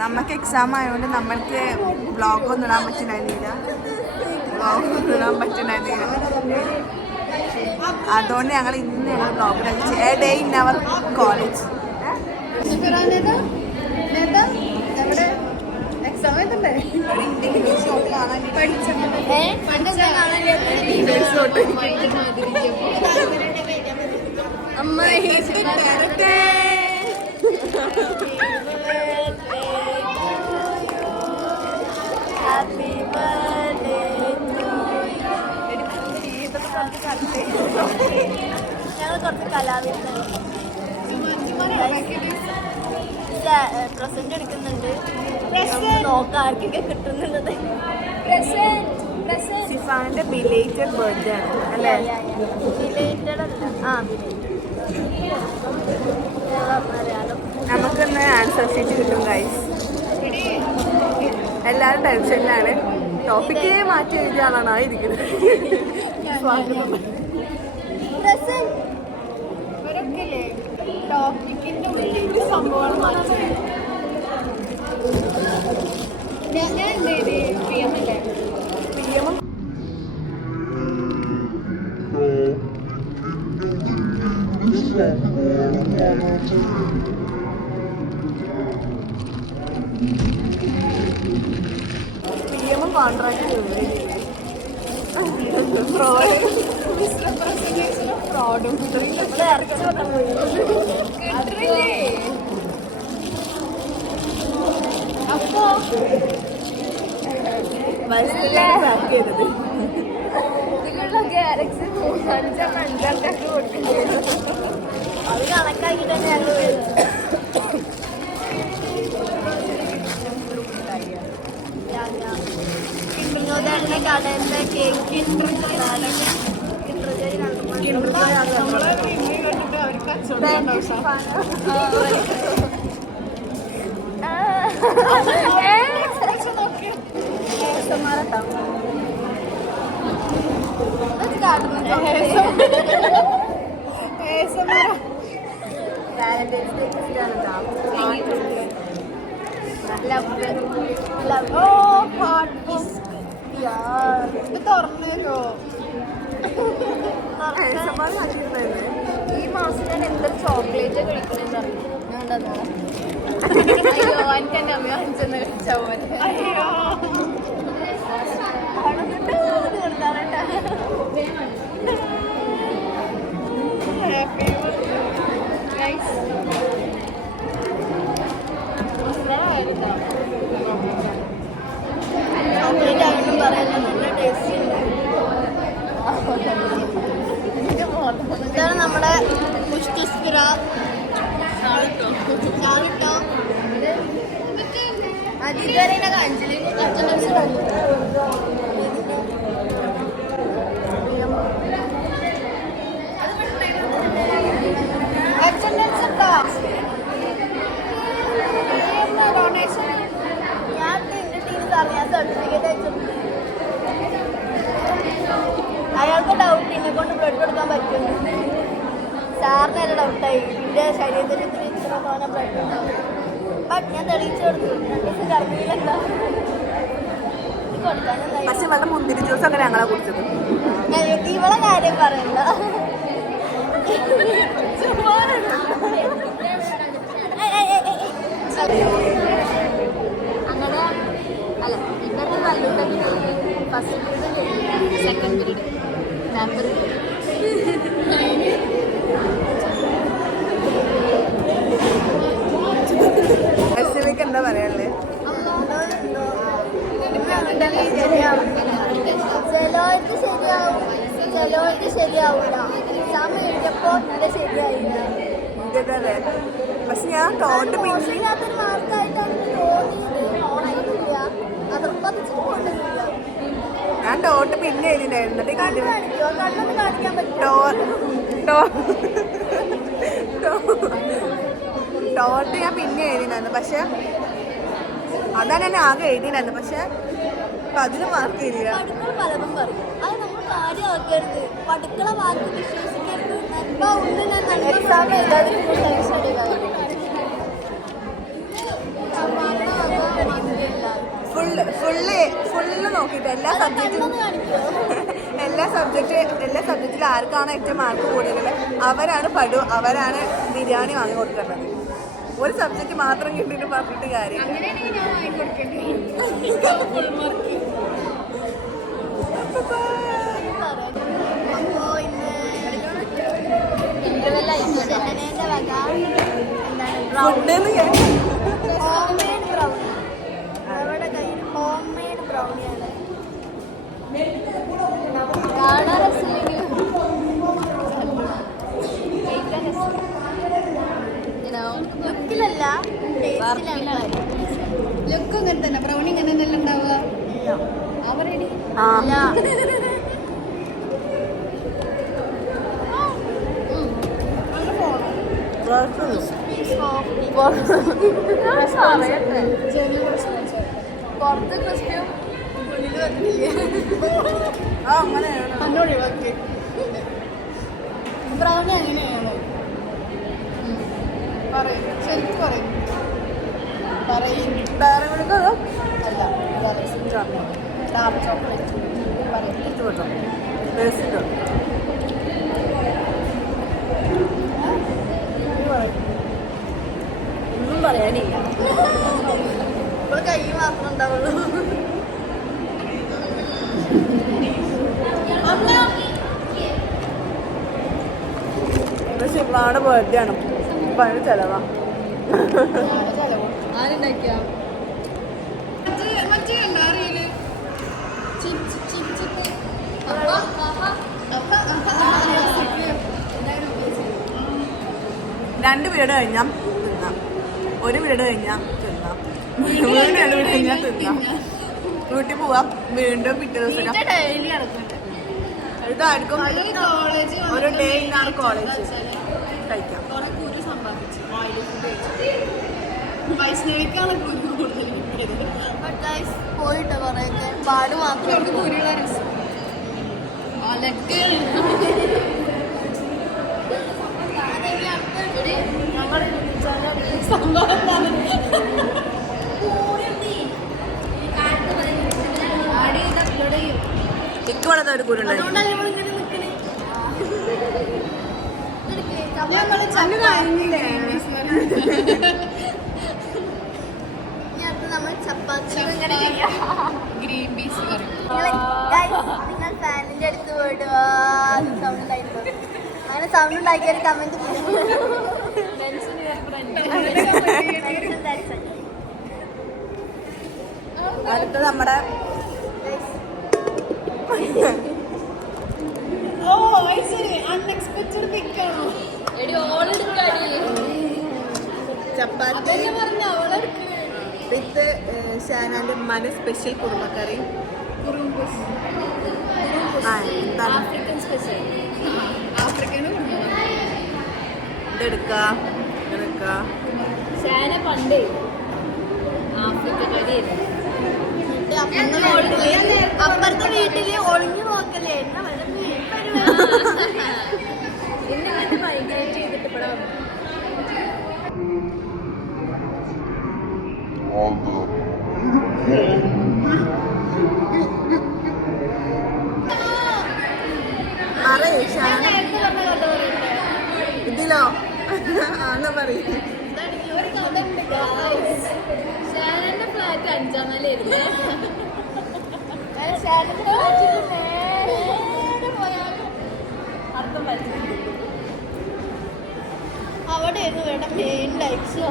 നമുക്ക് എക്സാം ആയതുകൊണ്ട് നമ്മൾക്ക് വ്ളോഗൊന്നും ഇടാൻ പറ്റുന്നില്ല. അതുകൊണ്ട് ഞങ്ങൾ ഇന്ന് ഞങ്ങൾ vlog a day in our college. അമ്മ Happy birthday to you. ഞങ്ങൾ കുറച്ച് കലാവിരുന്നാണ് പ്രസന്റ് എടുക്കുന്നുണ്ട്. നോക്കാം ആർക്കൊക്കെ കിട്ടുന്നുള്ളത്. സിഫാന്റെ ബിലേറ്റഡ് ബർത്ത്ഡേ ആണ് അല്ലേ? ബിലേറ്റഡ് അല്ല, നമുക്കിന്ന് ആൻസർ ഷീറ്റ് കിട്ടും ഗൈസ്. എല്ലാവരും ടെൻഷനിലാണ്. ടോപ്പിക്ക് മാറ്റി എഴുതിയാളാണ് ഇരിക്കുന്നത്. ടോപ്പിക്കിന്റെ ഉള്ളിൽ സംഭവം മാറ്റി കോൺട്രാക്ട് ഫ്രോഡും അപ്പോ ചെയ്തത് നിങ്ങളുടെ ഗാലക്സി 5-5 കൊടുക്കുന്നത് അത് കണക്കാക്കി തന്നെ ഞങ്ങൾ കടലിന്റെ കേക്ക് തുറന്നോ ഈ മാസം ഞാൻ എന്തൊരു ചോക്ലേറ്റ് കഴിക്കണെന്ന് അറിയോ? എനിക്ക് എന്നെ അമ്മ അഞ്ചെന്ന് കഴിച്ചാൽ പോലെ ചോക്ലേറ്റ് ആണെന്നും പറയുന്നത് നല്ല ടേസ്റ്റ് ഉണ്ട്. ഇതാണ് നമ്മുടെ പുഷ്ടിസ്പിര അധികാരിയുടെ കാഞ്ചലി ഡൊണേഷൻ ഞാൻ എന്റെ ടീം ഞാൻ സർട്ടിഫിക്കറ്റ് അയച്ചിട്ടുണ്ട്. അയാൾക്ക് ഡൗട്ട് എന്നെ കൊണ്ട് ബ്ലഡ് കൊടുക്കാൻ പറ്റുന്നു. സാറിന് നല്ല ഡൗട്ടായി എൻ്റെ ശരീരത്തിൽ ഇത്ര തോന്നെ ബ്ലഡ് ഉണ്ടാവും. ബട്ട് ഞാൻ തെളിയിച്ചു കൊടുത്തു. 2 ദിവസം കറങ്ങിയില്ല. പക്ഷെ വെള്ളം മുന്തിരി ജ്യൂസ് അങ്ങനെ ഞങ്ങളെ കുടിച്ചത്. ഇവളെ കാര്യം പറയണ്ട. അങ്ങനെ അല്ല ഇന്നത്തെ നല്ലുണ്ടെങ്കിൽ ഫസ്റ്റ് പീരീഡ് സെക്കൻഡ് പീരീഡ് എന്താ പറയാനുള്ളത്? ചിലവർക്ക് ശരിയാവൂല. എക്സാം എഴുതിയപ്പോ നല്ല ശരിയായില്ല. പക്ഷെ ഞാൻ ടോട്ട് പിന്നില്ലാത്തൊരു മാർക്കായിട്ടാണ് തോന്നിയില്ല. നിർബന്ധിച്ചിട്ട് കൊണ്ടുവരില്ല. ഞാൻ ടോട്ട് പിന്നെ എഴുതിണ്ടായിരുന്നു. കണ്ണൊന്ന് കാണിക്കാൻ പറ്റുമോ? ടോട്ടൽ ഞാൻ പിന്നെ എഴുതിയിരുന്നു, പക്ഷെ അതാണ് ഞാൻ ആകെ എഴുതിയിരുന്നു. പക്ഷെ അപ്പൊ അതിന് മാർക്ക് ഇല്ല. അടുക്കള പലതും പറയും, അത് നമ്മൾ കാര്യമാക്കരുത്. അടുക്കള വാക്ക് വിശ്വസിക്കരുത്. എക്സാം എഴുതാതിന് ഫുള്ള് നോക്കിയിട്ട് എല്ലാ സബ്ജക്റ്റിലും ആർക്കാണ് ഏറ്റവും മാർക്ക് കൂടുതൽ അവരാണ് അവരാണ് ബിരിയാണി വാങ്ങി കൊടുക്കേണ്ടത്. ഒരു സബ്ജക്റ്റ് മാത്രം കിട്ടിയിട്ട് പറഞ്ഞിട്ട് കാര്യമില്ല. ലുക്കിലല്ല, ലുക്ക് ഇങ്ങനെ തന്നെ. ബ്രൗണി ഇങ്ങനെ തന്നെ ഉണ്ടാവുക. അവരെടി പുറത്ത് ക്രിസ്പിയും ഉള്ളിൽ വന്നില്ല. ഒഴിവാക്കി ബ്രൗണി അങ്ങനെയാണോ? പറയും, ശരിക്കും പറയും. അല്ല, ഡാർക്ക് ചോക്ലേറ്റ് ഒന്നും പറയാനില്ല. ഇപ്പോൾ കൈ മാത്രം ഉണ്ടാവുള്ളൂ. ശിവാടെ ബർത്ത്ഡേ ആണ്, അപ്പൊ അതിന് ചെലവാ. ആരുണ്ടാക്കിയ രണ്ട് പീരീഡ് കഴിഞ്ഞാൽ തിന്നാം, ഒരു പീരീഡ് കഴിഞ്ഞാൽ തിന്നാം, വീണ്ടും 2 പീരീഡ് കഴിഞ്ഞാൽ തിന്നാം, വീട്ടിൽ പോവാം, വീണ്ടും പിറ്റേ ദിവസം ഇതായിരിക്കും ഒരു ഡേ ഇന്നാണ് കോളേജ് കഴിക്കാം. പോയിട്ട് കുറേ പാട് മാത്രം എനിക്ക് വളരെ ഒരു കുരുണ്ടായി. നമ്മൾ ചപ്പാത്തി ഗ്രീൻ പീസ് കറി. നിങ്ങൾ ഫാനിന്റെ അടുത്ത് പോയിട്ട് സൗണ്ട് ഉണ്ടായിരുന്നു. അങ്ങനെ സൗണ്ട് ഉണ്ടാക്കിയൊരു കമന്റ് അടുത്ത നമ്മുടെ ചപ്പാത്തി വിത്ത് ഷാനാന്റെ ഉമ്മാന്റെ സ്പെഷ്യൽ കുറുമക്കറി. ഷാന പണ്ട് ആഫ്രിക്ക കറി അപ്പുറത്തെ വീട്ടില് ഒളിഞ്ഞു നോക്കല്ലേ ഇന്നിങ്ങോട്ട് മൈഗ്രേറ്റ് ചെയ്തിട്ട് ഇവിടെ ഇതിലോ ആന്ന് പറയും. ഷാനന്റെ ഫ്ലാറ്റ് 5ാം നിലയായിരുന്നു. അവിടെയായിരുന്നു വേണ്ട മെയിൻ ലൈഫ് ഷോ.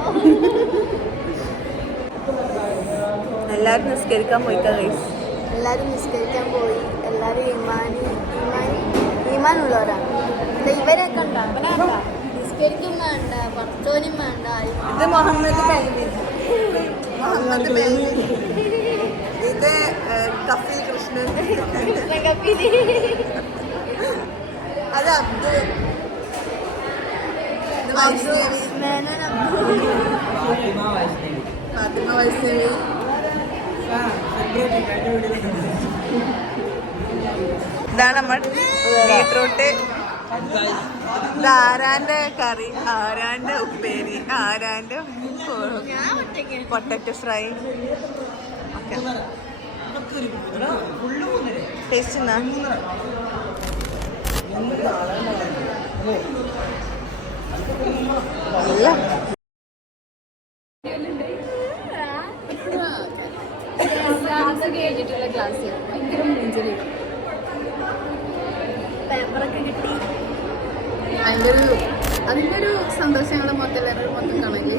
എല്ലാരും നിസ്കരിക്കാൻ പോയിട്ടാ. എല്ലാരും നിസ്കരിക്കാൻ പോയി. എല്ലാരും ഈമാനുള്ളവരാണ്. ഇവരൊക്കെ ഉണ്ടാ നിസ്കരിക്കും വേണ്ട, ഭർത്തോനും വേണ്ട. ഇത് മുഹമ്മദ് ഇത് കഫീൽ കൃഷ്ണൻ, അത് അബ്ദുൾ, ഇത് വൈഷ്ണവി, മേനോൻ അബ്ദുൾ. ഫാത്തിമ വൈഷ്ണവി, ഇതാണ് നമ്മൾ ബീട്രൂട്ട്. ഇത് ആരാന്റെ കറി, ആരാന്റെ ഉപ്പേരി, ആരാന്റെ പൊട്ടറ്റോ ഫ്രൈ ഒക്കെ. ടേസ്റ്റ് എന്നാ നല്ല ക്ലാസ് ഭയങ്കര മൂഞ്ചല് പേപ്പറൊക്കെ കിട്ടി. അതിന്റെ ഒരു സന്തോഷങ്ങളെ മൊത്തം വേറൊരു മൊത്തം കാണല്ലേ.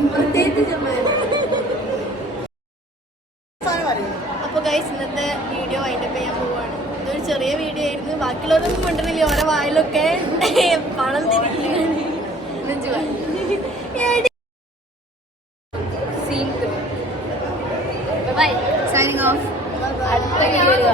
അപ്പോൾ ഗൈസ് ഇന്നത്തെ വീഡിയോ വൈൻഡപ്പ് ചെയ്യാൻ പോവാണ്. ഇതൊരു ചെറിയ വീഡിയോ ആയിരുന്നു. ബാക്കിയുള്ളവരൊന്നും കൊണ്ടുവരില്ല. ഓരോ വായിലൊക്കെ പണം തിരിക്കുകയാണ്. സീൻ ബൈ സൈനിങ് ഓഫ്. അടുത്ത വീഡിയോ